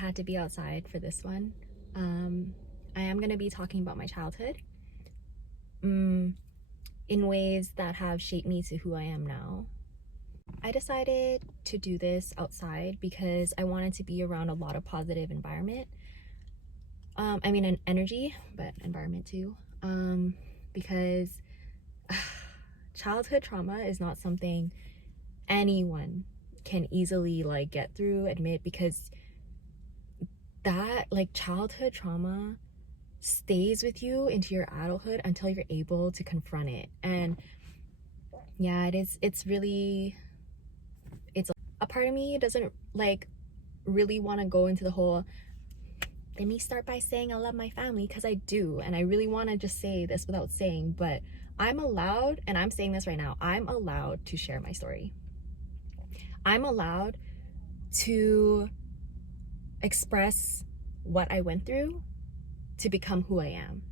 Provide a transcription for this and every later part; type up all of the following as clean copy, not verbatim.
had to be outside for this one. I am going to be talking about my childhood in ways that have shaped me to who I am now. I decided to do this outside because I wanted to be around a lot of positive environment. An energy, but environment too. Because childhood trauma is not something anyone can easily get through, admit, because that childhood trauma stays with you into your adulthood until you're able to confront it. And yeah, it's a part of me doesn't really want to go into the whole, let me start by saying I love my family, because I do, and I really want to just say this without saying, but I'm allowed, and I'm saying this right now, I'm allowed to share my story. I'm allowed to express what I went through to become who I am,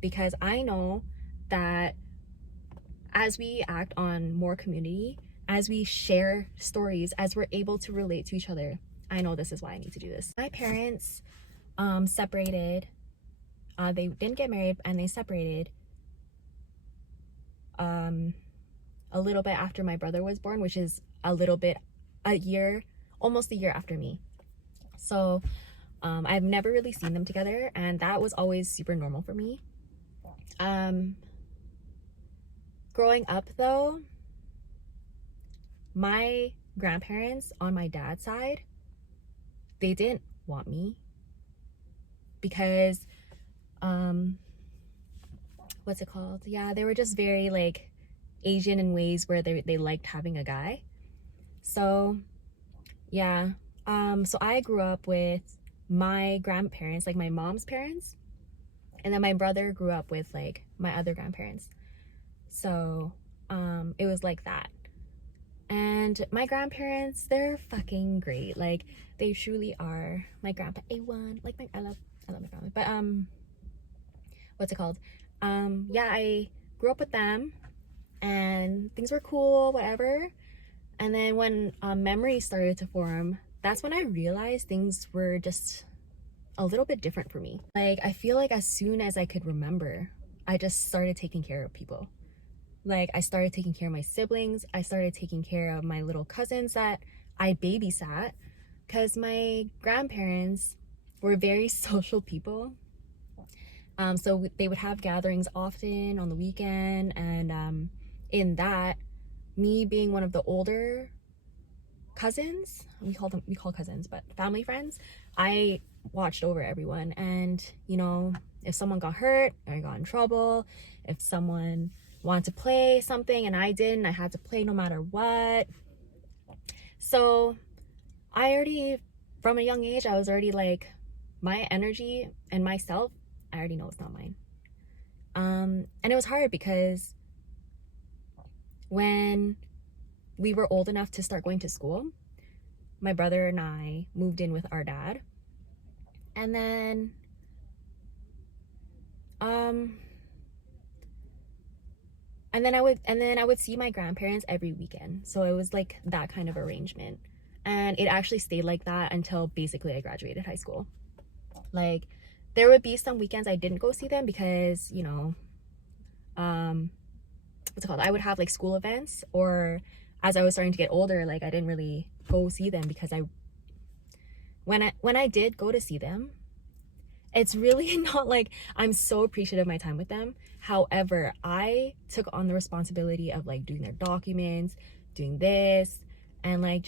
because I know that as we act on more community, as we share stories, as we're able to relate to each other, I know this is why I need to do this. My parents separated. They didn't get married, and they separated a little bit after my brother was born, which is almost a year after me. So I've never really seen them together, and that was always super normal for me. Growing up though, my grandparents on my dad's side, they didn't want me because what's it called? Yeah, they were just very Asian in ways where they liked having a guy. So yeah, so I grew up with my grandparents, my mom's parents, and then my brother grew up with my other grandparents. So it was like that. And my grandparents, they're fucking great. They truly are. My grandpa A1, I love my family. But what's it called? Yeah, I grew up with them and things were cool, whatever. And then when memories started to form, that's when I realized things were just a little bit different for me. I feel as soon as I could remember, I just started taking care of people. I started taking care of my siblings. I started taking care of my little cousins that I babysat, because my grandparents were very social people. So they would have gatherings often on the weekend, and in that, me being one of the older cousins, we call cousins, but family friends, I watched over everyone. And if someone got hurt or got in trouble, if someone wanted to play something and I didn't, I had to play no matter what. So I already, from a young age, I was already my energy and myself, I already know it's not mine. And it was hard because when we were old enough to start going to school, my brother and I moved in with our dad. And then I would see my grandparents every weekend. So it was that kind of arrangement. And it actually stayed like that until basically I graduated high school. There would be some weekends I didn't go see them because, what's it called? I would have school events, or as I was starting to get older, I didn't really go see them because when I did go to see them, it's really not I'm so appreciative of my time with them. However, I took on the responsibility of doing their documents, doing this, and I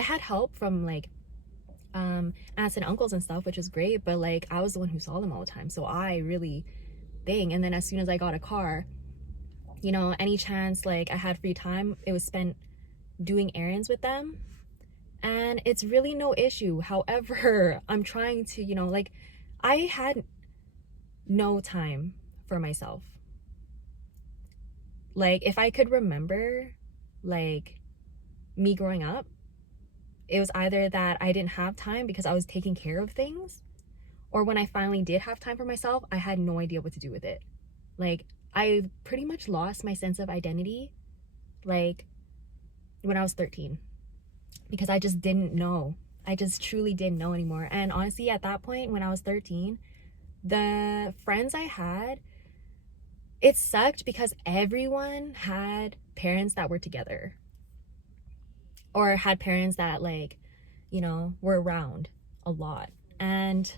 had help from aunts and uncles and stuff, which was great, but I was the one who saw them all the time, so I really and then as soon as I got a car, any chance I had free time, it was spent doing errands with them. And it's really no issue. However, I'm trying to, I had no time for myself. If I could remember, me growing up, it was either that I didn't have time because I was taking care of things, or when I finally did have time for myself, I had no idea what to do with it. I pretty much lost my sense of identity, when I was 13. Because I just didn't know. I just truly didn't know anymore. And honestly, at that point, when I was 13, the friends I had, it sucked because everyone had parents that were together or had parents that, like, you know, were around a lot. And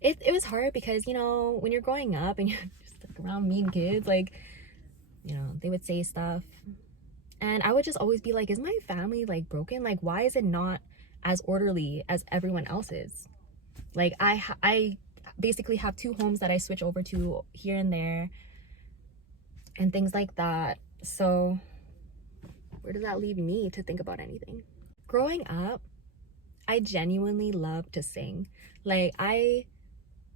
it was hard because, you know, when you're growing up and you're just like around mean kids, like, you know, they would say stuff. And I would just always be like, is my family like broken? Like, why is it not as orderly as everyone else's? Like, I basically have two homes that I switch over to here and there and things like that. So where does that leave me to think about anything? Growing up, I genuinely loved to sing. Like, I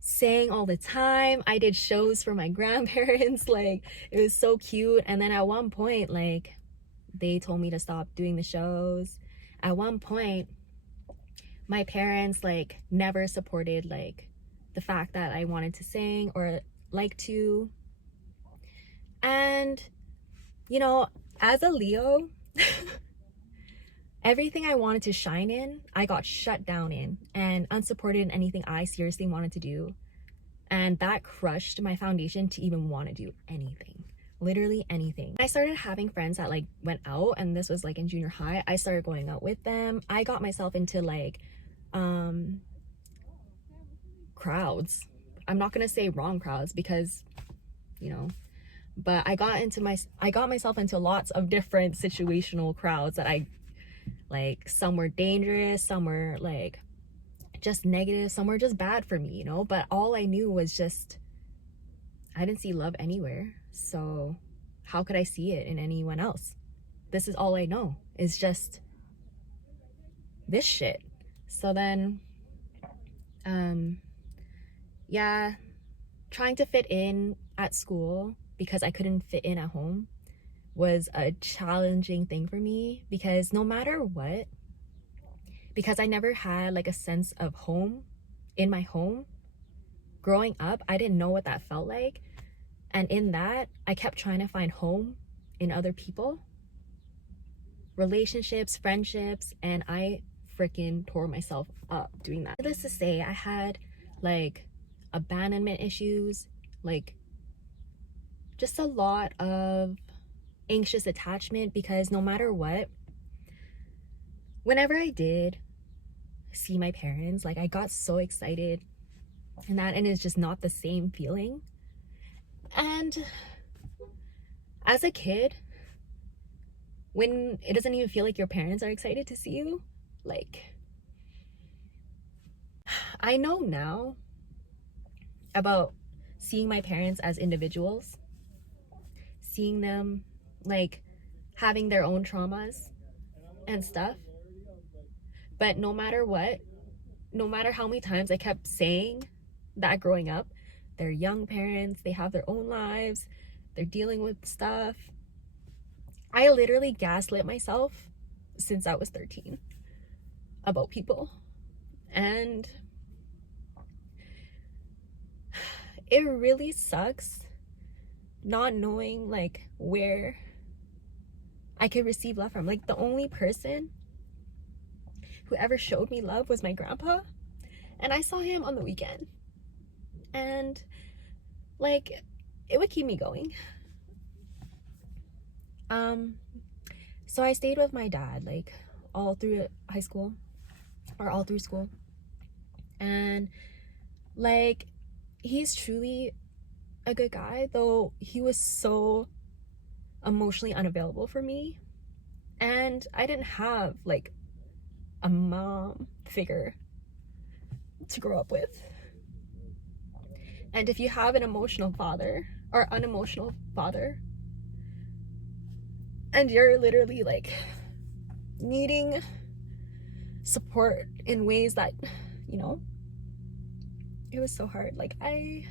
sang all the time. I did shows for my grandparents. Like, it was so cute. And then at one point, like, they told me to stop doing the shows. At one point, my parents, like, never supported, like, the fact that I wanted to sing or like to. And, you know, as a Leo, everything I wanted to shine in, I got shut down in and unsupported in anything I seriously wanted to do. And that crushed my foundation to even want to do anything, literally anything. I started having friends that like went out, and this was like in junior high. I started going out with them. I got myself into like crowds. I'm not gonna say wrong crowds because, you know, but I got myself into lots of different situational crowds that I like. Some were dangerous, some were like just negative, some were just bad for me, you know. But all I knew was just I didn't see love anywhere. So how could I see it in anyone else? This is all I know, is just this shit. So then yeah, trying to fit in at school because I couldn't fit in at home was a challenging thing for me, because no matter what, because I never had like a sense of home in my home growing up, I didn't know what that felt like. And in that, I kept trying to find home in other people, relationships, friendships, and I freaking tore myself up doing that. Needless to say, I had like abandonment issues, like just a lot of anxious attachment, because no matter what, whenever I did see my parents, like, I got so excited and it's just not the same feeling. And as a kid, when it doesn't even feel like your parents are excited to see you, like, I know now about seeing my parents as individuals, seeing them like having their own traumas and stuff. But no matter what, no matter how many times I kept saying that growing up, they're young parents, they have their own lives, they're dealing with stuff, I literally gaslit myself since I was 13 about people. And it really sucks not knowing like where I could receive love from. Like, the only person who ever showed me love was my grandpa, and I saw him on the weekend, and like, it would keep me going. So I stayed with my dad like all through high school, or all through school, and like, he's truly a good guy, though he was so emotionally unavailable for me, and I didn't have like a mom figure to grow up with. And if you have an emotional father or unemotional father, and you're literally like needing support in ways that, you know, it was so hard. Like, I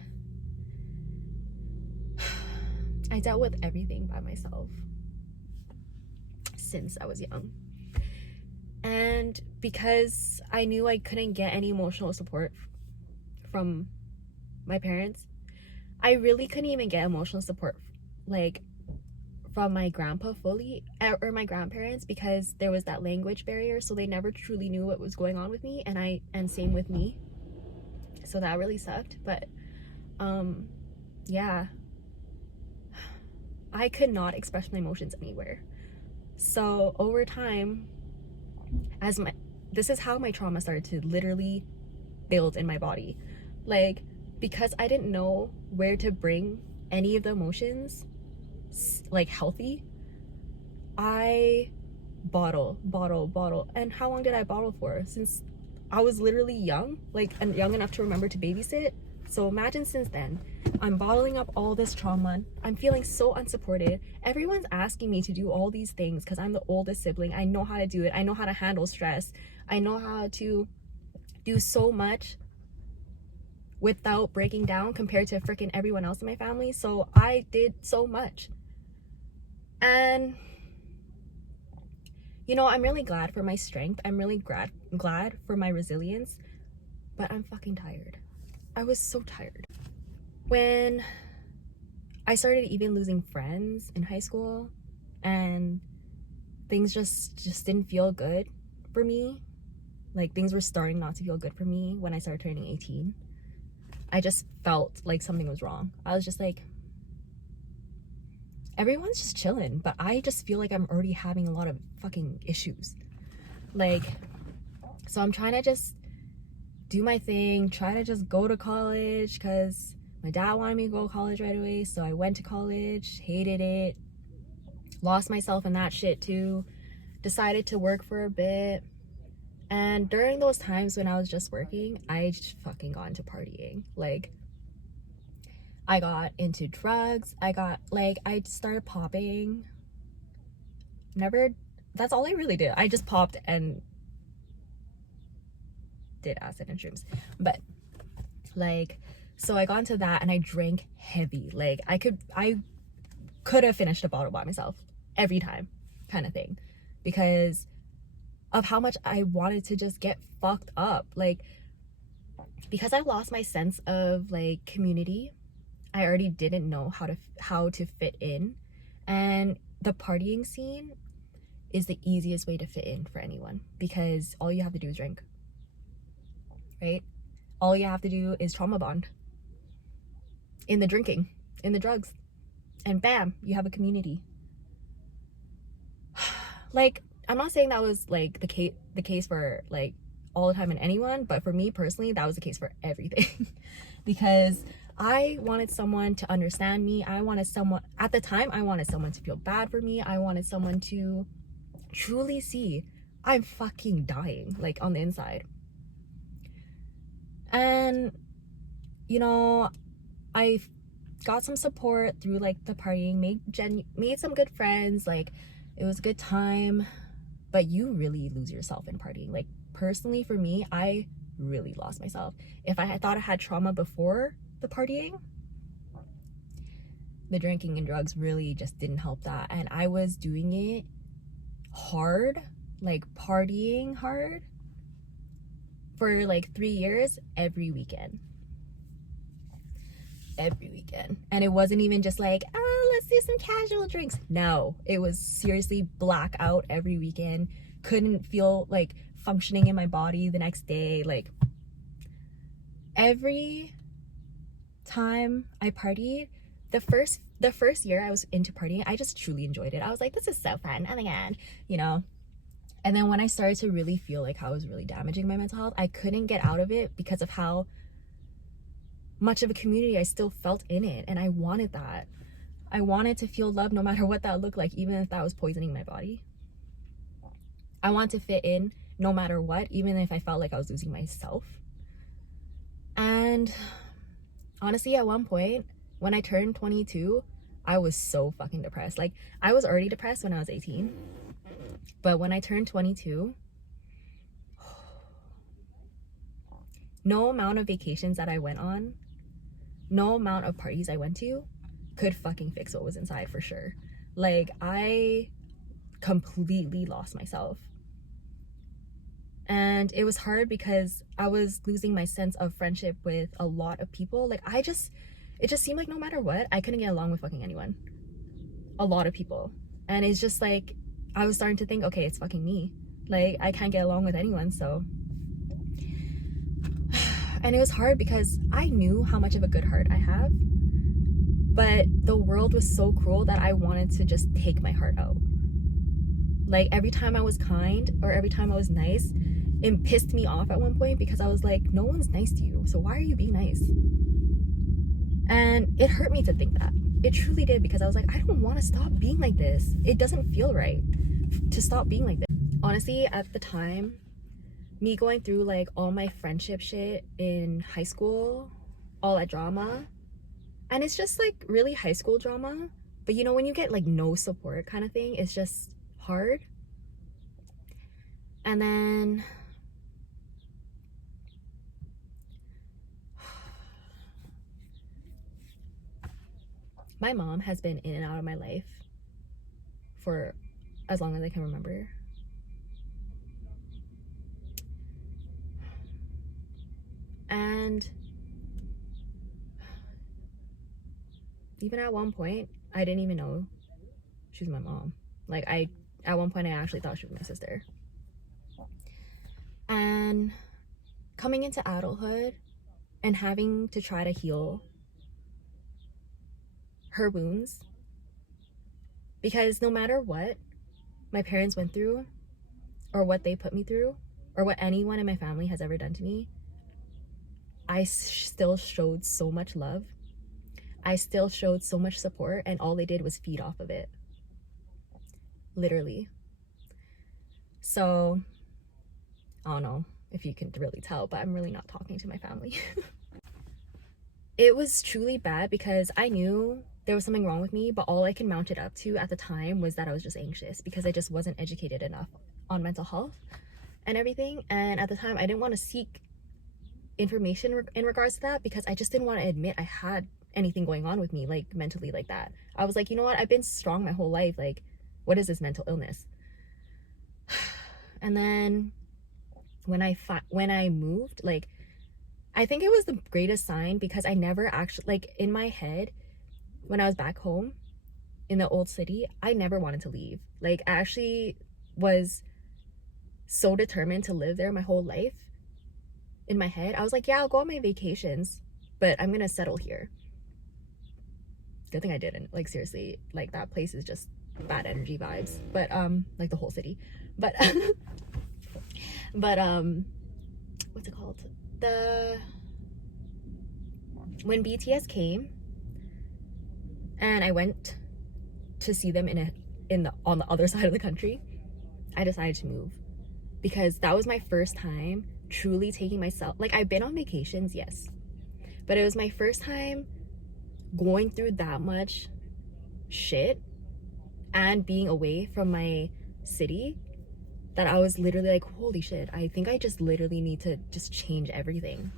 dealt with everything by myself since I was young. And because I knew I couldn't get any emotional support from my parents, I really couldn't even get emotional support like from my grandpa fully, or my grandparents, because there was that language barrier, so they never truly knew what was going on with me, and same with me. So that really sucked. But yeah, I could not express my emotions anywhere. So over time, this is how my trauma started to literally build in my body. Like, because I didn't know where to bring any of the emotions like healthy, I bottle. And how long did I bottle for? Since I was literally young, like, and young enough to remember to babysit. So imagine since then, I'm bottling up all this trauma. I'm feeling so unsupported. Everyone's asking me to do all these things because I'm the oldest sibling. I know how to do it. I know how to handle stress. I know how to do so much without breaking down compared to freaking everyone else in my family. So I did so much. And you know, I'm really glad for my strength. I'm really glad for my resilience, but I'm fucking tired. I was so tired. When I started even losing friends in high school and things just didn't feel good for me, like things were starting not to feel good for me when I started turning 18, I just felt like something was wrong. I was just like, everyone's just chilling, but I just feel like I'm already having a lot of fucking issues. Like, so I'm trying to just do my thing, try to just go to college because my dad wanted me to go to college right away. So I went to college, hated it, lost myself in that shit too, decided to work for a bit. And during those times when I was just working, I just fucking got into partying. Like, I got into drugs. I started popping. That's all I really did. I just popped and did acid and shrooms. But like, so I got into that and I drank heavy. Like, I could have finished a bottle by myself every time, kind of thing, because of how much I wanted to just get fucked up. Like, because I lost my sense of like community, I already didn't know how to fit in, and the partying scene is the easiest way to fit in for anyone because all you have to do is drink, right? All you have to do is trauma bond in the drinking, in the drugs, and bam, you have a community. Like, I'm not saying that was like the case for like all the time and anyone, but for me personally, that was the case for everything. Because I wanted someone to understand me. At the time, I wanted someone to feel bad for me. I wanted someone to truly see I'm fucking dying, like, on the inside. And, you know, I got some support through like the partying, made some good friends. Like, it was a good time, but you really lose yourself in partying. Like, personally for me, I really lost myself. If I had thought I had trauma before the partying, the drinking and drugs really just didn't help that. And I was doing it hard, like partying hard, for like 3 years, every weekend. And it wasn't even just like, oh, let's do some casual drinks. No, it was seriously blackout every weekend. Couldn't feel like functioning in my body the next day. Like, every time I partied, the first year I was into partying, I just truly enjoyed it. I was like, this is so fun, oh my god, you know. And then when I started to really feel like how it was really damaging my mental health, I couldn't get out of it because of how much of a community I still felt in it. And I wanted that. I wanted to feel love no matter what that looked like, even if that was poisoning my body. I want to fit in no matter what, even if I felt like I was losing myself. And honestly, at one point, when I turned 22, I was so fucking depressed. Like, I was already depressed when I was 18. But when I turned 22, no amount of vacations that I went on, no amount of parties I went to could fucking fix what was inside, for sure. Like, I completely lost myself. And it was hard because I was losing my sense of friendship with a lot of people. Like, it just seemed like no matter what, I couldn't get along with fucking anyone. a lot of people. And it's just like, I was starting to think, okay, it's fucking me. Like, I can't get along with anyone, so. And it was hard because I knew how much of a good heart I have, but the world was so cruel that I wanted to just take my heart out. Like, every time I was kind or every time I was nice, it pissed me off at one point because I was like, no one's nice to you, so why are you being nice? And it hurt me to think that. It truly did, because I was like, I don't want to stop being like this. It doesn't feel right to stop being like this. Honestly, at the time, me going through like all my friendship shit in high school, all that drama, and it's just like really high school drama, but you know, when you get like no support kind of thing, it's just hard. And then my mom has been in and out of my life for as long as I can remember. And even at one point, I didn't even know she was my mom. Like, at one point, I actually thought she was my sister. And coming into adulthood and having to try to heal her wounds, because no matter what my parents went through or what they put me through or what anyone in my family has ever done to me, I still showed so much love. I still showed so much support, and all they did was feed off of it. Literally. So, I don't know if you can really tell, but I'm really not talking to my family. It was truly bad because I knew there was something wrong with me, but all I can mount it up to at the time was that I was just anxious because I just wasn't educated enough on mental health and everything. And at the time, I didn't want to seek information in regards to that because I just didn't want to admit I had anything going on with me, like mentally, like that. I was like, you know what, I've been strong my whole life, like what is this mental illness? And then when I moved, like, I think it was the greatest sign because I never actually, like, in my head when I was back home in the old city, I never wanted to leave. Like, I actually was so determined to live there my whole life. In my head, I was like, yeah, I'll go on my vacations, but I'm gonna settle here. Good thing I didn't. Like, seriously, like, that place is just bad energy vibes. But like the whole city. But but what's it called? When BTS came and I went to see them on the other side of the country, I decided to move because that was my first time truly taking myself, like, I've been on vacations, yes, but it was my first time going through that much shit and being away from my city that I was literally like, holy shit, I think I just literally need to just change everything.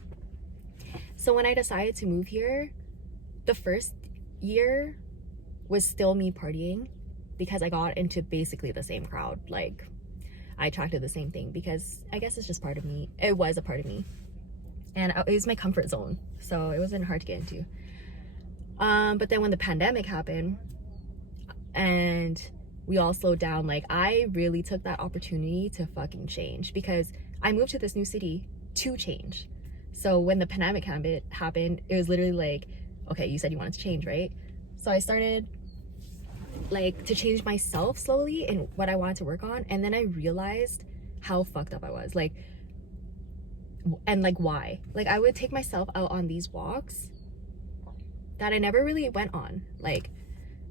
So when I decided to move here, the first year was still me partying because I got into basically the same crowd. Like, I attracted the same thing because I guess it's just part of me. It was a part of me. And it was my comfort zone. So it wasn't hard to get into. But then when the pandemic happened and we all slowed down, like, I really took that opportunity to fucking change because I moved to this new city to change. So when the pandemic happened, it was literally like, okay, you said you wanted to change, right? So I started like to change myself slowly and what I wanted to work on, and then I realized how fucked up I was, like, and like why. Like, I would take myself out on these walks that I never really went on, like,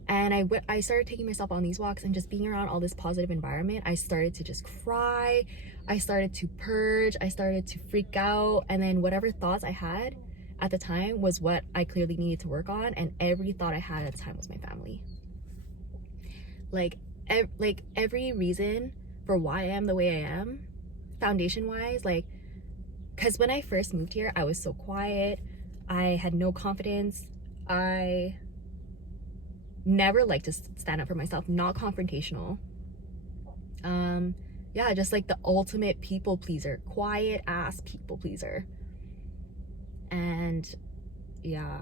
and I started taking myself on these walks and just being around all this positive environment. I started to just cry, I started to purge, I started to freak out, and then whatever thoughts I had at the time was what I clearly needed to work on, and every thought I had at the time was my family. Like every reason for why I am the way I am, foundation wise, like, because when I first moved here, I was so quiet, I had no confidence, I never liked to stand up for myself, not confrontational, yeah, just like the ultimate people pleaser, quiet ass people pleaser. And yeah,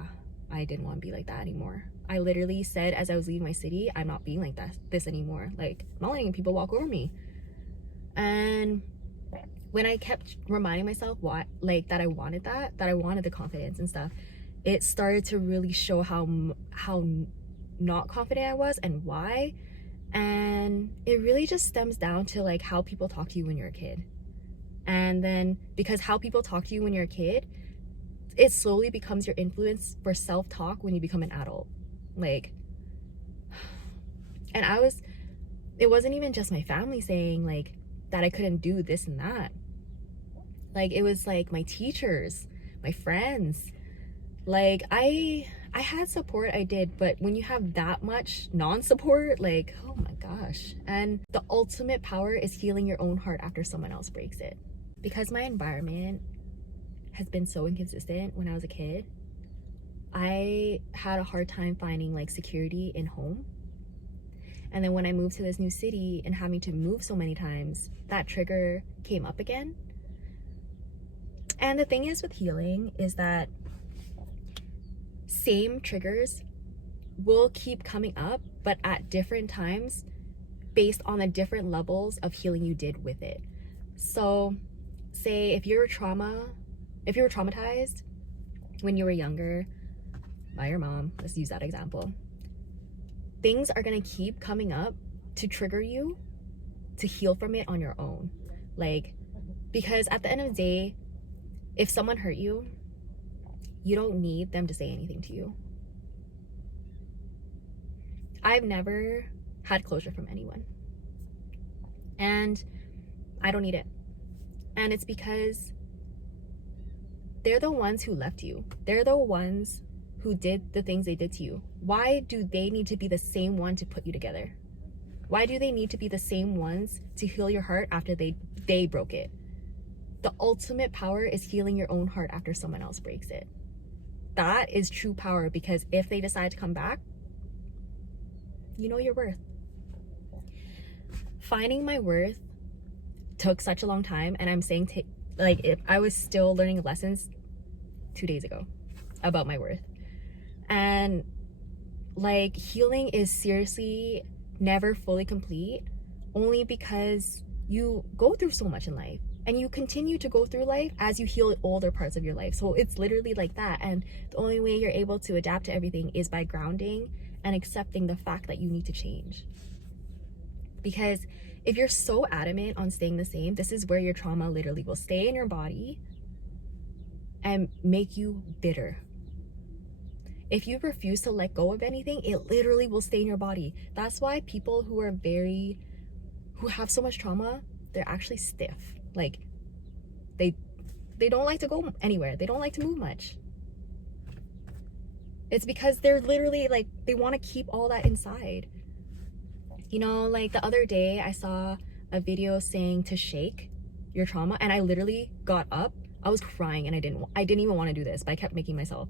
I didn't want to be like that anymore. I literally said as I was leaving my city, I'm not being like this anymore. Like, I'm not letting people walk over me. And when I kept reminding myself that I wanted that I wanted the confidence and stuff, it started to really show how not confident I was and why. And it really just stems down to like how people talk to you when you're a kid. And then because how people talk to you when you're a kid, it slowly becomes your influence for self-talk when you become an adult. Like, and it wasn't even just my family saying like that I couldn't do this and that. Like, it was like my teachers, my friends. Like, I had support, I did, but when you have that much non-support, like, oh my gosh. And the ultimate power is healing your own heart after someone else breaks it. Because my environment has been so inconsistent when I was a kid, I had a hard time finding like security in home. And then when I moved to this new city and having to move so many times, that trigger came up again. And the thing is with healing is that same triggers will keep coming up, but at different times based on the different levels of healing you did with it. So say if you were traumatized when you were younger by your mom, let's use that example, things are going to keep coming up to trigger you to heal from it on your own. Like, because at the end of the day, if someone hurt you, you don't need them to say anything to you. I've never had closure from anyone, and I don't need it. And it's because they're the ones who left you. They're the ones who did the things they did to you. Why do they need to be the same one to put you together? Why do they need to be the same ones to heal your heart after they broke it? The ultimate power is healing your own heart after someone else breaks it. That is true power, because if they decide to come back, you know your worth. Finding my worth took such a long time, and I'm saying like, if I was still learning lessons 2 days ago about my worth. And like, healing is seriously never fully complete, only because you go through so much in life, and you continue to go through life as you heal older parts of your life. So it's literally like that. And the only way you're able to adapt to everything is by grounding and accepting the fact that you need to change. Because if you're so adamant on staying the same, this is where your trauma literally will stay in your body and make you bitter. If you refuse to let go of anything, it literally will stay in your body. That's why people who have so much trauma, they're actually stiff. Like, they don't like to go anywhere. They don't like to move much. It's because they're literally like, they want to keep all that inside. You know, like the other day I saw a video saying to shake your trauma, and I literally got up. I was crying, and I didn't even want to do this, but I kept making myself.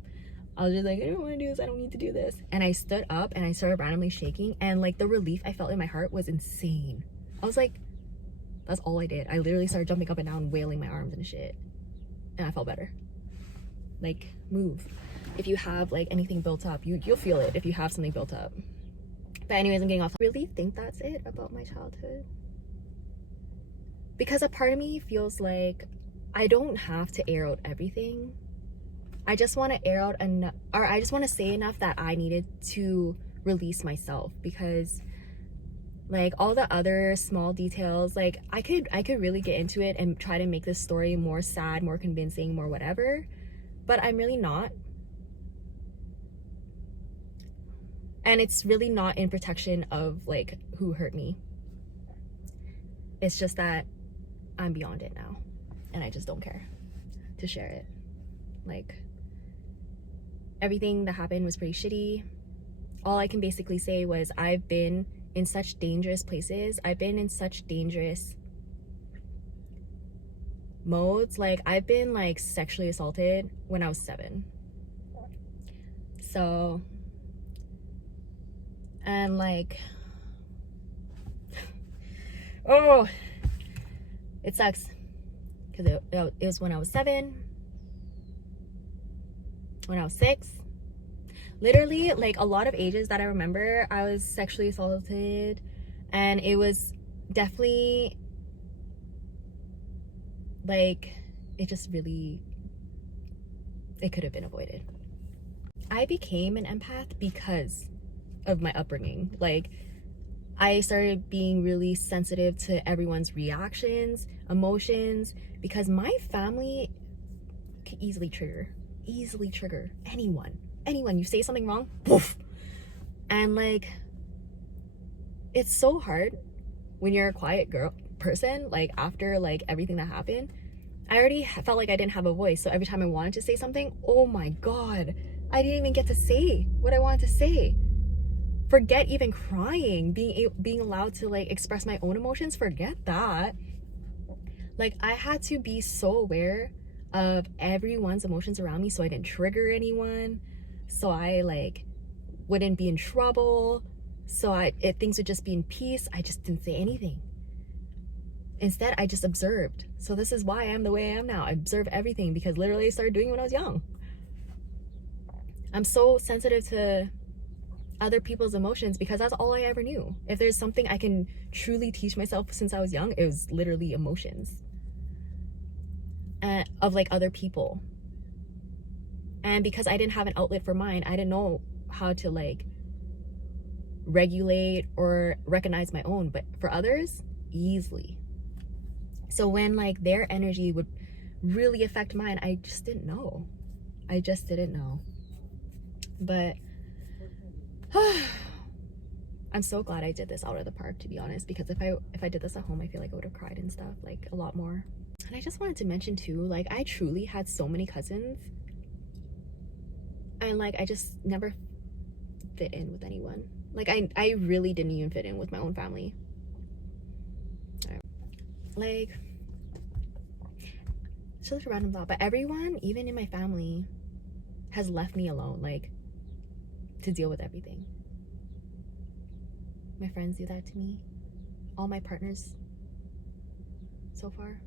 I was just like, I don't want to do this. I don't need to do this. And I stood up and I started randomly shaking, and like the relief I felt in my heart was insane. I was like, that's all I did. I literally started jumping up and down, wailing my arms and shit, and I felt better. Like, move. If you have like anything built up, you'll feel it if you have something built up. But anyways, I'm getting off. I really think that's it about my childhood, because a part of me feels like I don't have to air out everything. I just want to air out enough, or I just want to say enough that I needed to release myself, because like all the other small details, like I could really get into it and try to make this story more sad, more convincing, more whatever, but I'm really not. And it's really not in protection of like who hurt me. It's just that I'm beyond it now, and I just don't care to share it. Like, everything that happened was pretty shitty. All I can basically say was I've been in such dangerous places. I've been in such dangerous modes. Like, I've been like sexually assaulted when I was 7. So, and like, oh, it sucks, because it was when I was 7, when I was 6, Literally, like a lot of ages that I remember, I was sexually assaulted, and it was definitely like, it just really, it could have been avoided. I became an empath because of my upbringing. Like, I started being really sensitive to everyone's reactions, emotions, because my family could easily trigger anyone. You say something wrong, poof. And like, it's so hard when you're a quiet person, like after like everything that happened. I already felt like I didn't have a voice, so every time I wanted to say something, oh my god, I didn't even get to say what I wanted to say. Forget even crying, being allowed to like express my own emotions, forget that. Like, I had to be so aware of everyone's emotions around me so I didn't trigger anyone, so I like wouldn't be in trouble, so if things would just be in peace. I just didn't say anything. Instead, I just observed. So this is why I'm the way I am now. I observe everything, because literally I started doing it when I was young. I'm so sensitive to other people's emotions because that's all I ever knew. If there's something I can truly teach myself since I was young, it was literally emotions of like other people. And because I didn't have an outlet for mine, I didn't know how to like regulate or recognize my own, but for others, easily. So when like their energy would really affect mine, I just didn't know. But I'm so glad I did this out of the park, to be honest, because if I did this at home, I feel like I would have cried and stuff, like a lot more. And I just wanted to mention too, like I truly had so many cousins, and like I just never fit in with anyone. Like I really didn't even fit in with my own family. Like, it's just a random thought, but everyone, even in my family, has left me alone, like, to deal with everything. My friends do that to me. All my partners so far.